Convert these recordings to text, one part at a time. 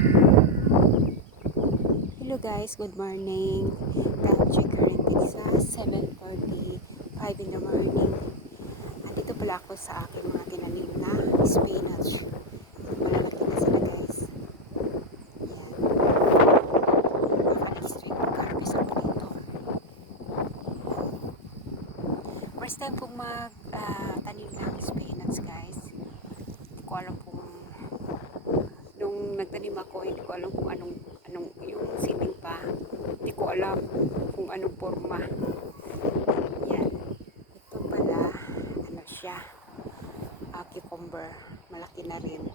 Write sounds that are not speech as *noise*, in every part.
Hello guys, good morning. Time check currently sa 7.45 in the morning. Andito pala ako sa aking mga tinanim na spinach. Malalaki na sila guys. Yan. Baka next week mag-harvest ako dito. First time pong mag-tanim ng spinach guys. Hindi ko alam kung nung nagtanim ako, hindi ko alam kung anong anong yung siling pa. Hindi ko alam kung anong forma. Yan. Ito pala, ano siya, ah, cucumber. Malaki na rin.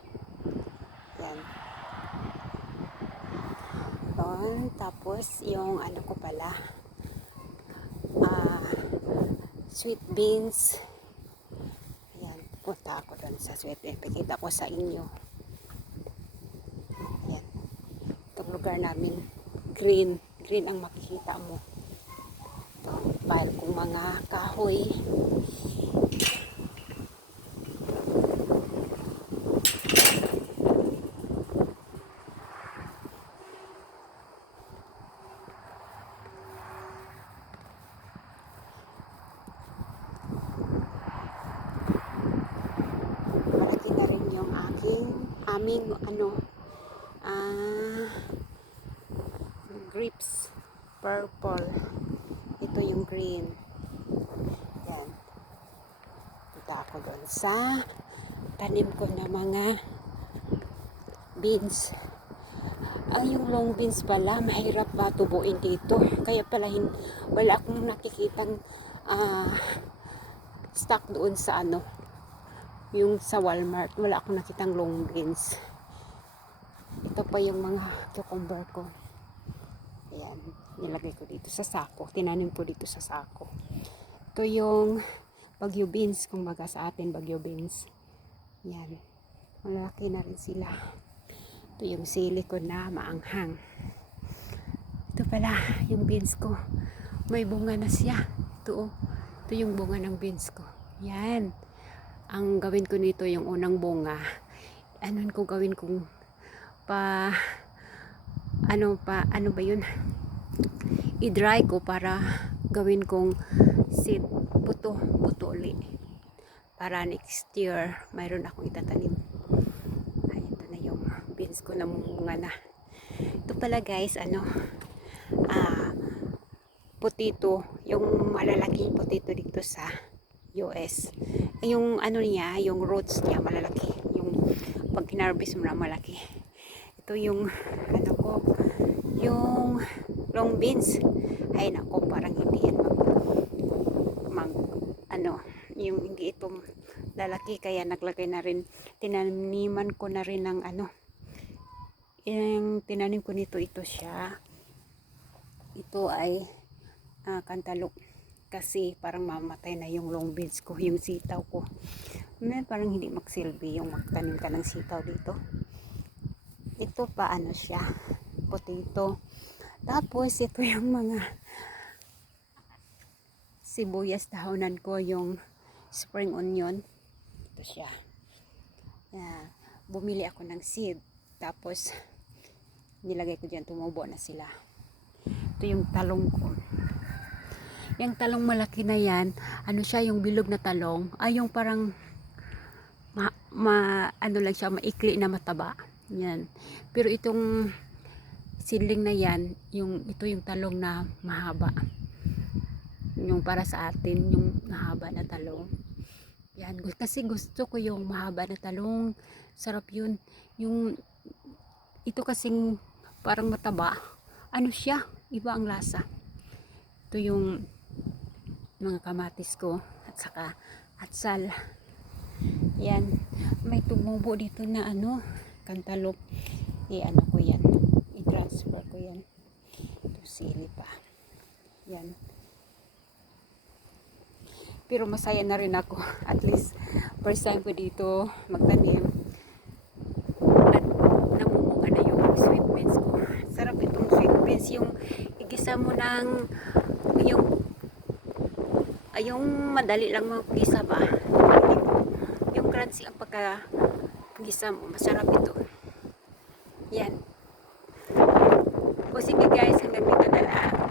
Yan. Doon, tapos yung ano ko pala, ah, sweet beans. Yan, punta ako doon sa sweet beans. Pakita ko sa inyo. Yan. Itong lugar namin, green. Green ang makikita mo. Pile kong mga kahoy. Aming, ano, ah, grapes purple. Ito yung green. Yan. Punta ako doon sa tanim ko na mga beans. Ay yung long beans pala mahirap ba tubuin dito? Kaya pala hin, wala akong nakikitang ah, stock doon sa ano yung sa Walmart. Wala akong nakitang long beans. Ito pa yung mga cucumber ko Ayan, nilagay ko dito sa sako. Tinanim ko dito sa sako. Ito yung bagyo beans, kung baga sa atin, bagyo beans. Yan. Malaki na rin sila. Ito yung sili ko na maanghang. Ito pala, yung beans ko. May bunga na siya. Ito oh. Ito yung bunga ng beans ko. Yan. Ang gawin ko nito, yung unang bunga. Anon ko gawin kong pa ano pa, ano ba yun? I-dry ko para gawin kong seed puto, puto uli. Para next year, mayroon akong itatanim. Ay, ito na yung beans ko na munga na. Ito pala guys, ano, ah, potato, yung malalaking potato dito sa US. Yung ano niya, yung roots niya malalaki. Yung pag kinarvest mo malaki ito yung ano ko yung long beans. Ay nako parang hindi yan mag, mag ano yung hindi ito lalaki kaya naglagay na rin tinaniman ko na rin ng ano yung tinanim ko nito ito siya. Ito ay ah, kantalok. Kasi parang mamatay na yung long beans ko yung sitaw ko. May parang hindi magsilbi yung magtanim ka ng sitaw dito. Ito pa ano siya potato. Tapos ito yung mga sibuyas dahonan ko yung spring onion. Ito siya. Yeah. bumili ako ng seed. Tapos nilagay ko dyan tumubo na sila. Ito yung talong ko. Yung talong malaki na yan ano siya yung bilog na talong ay yung parang ma, ma ano lang siya maikli na mataba. Yan. Pero itong seedling na yan, yung ito yung talong na mahaba. Yung para sa atin, yung mahaba na talong. Yan, kasi gusto ko yung mahaba na talong. Sarap yun. Yung ito kasing parang mataba. Ano siya? Iba ang lasa. Ito yung mga kamatis ko at saka atsal. Yan. May tumubo dito na ano, cantaloupe i ano ko yan i-transfer ko yan. Ito sili pa. Yan. Pero masaya na rin ako. *laughs* At least first time ko dito magtanim. At namumunga na yung sweet beans ko. Sarap itong sweet beans. Yung igisa mo ng yung yung madali lang magisa ba? Yung crunchy ang pagka gisa mo. Masarap ito. Yan o sige guys, hanggang dito na lang.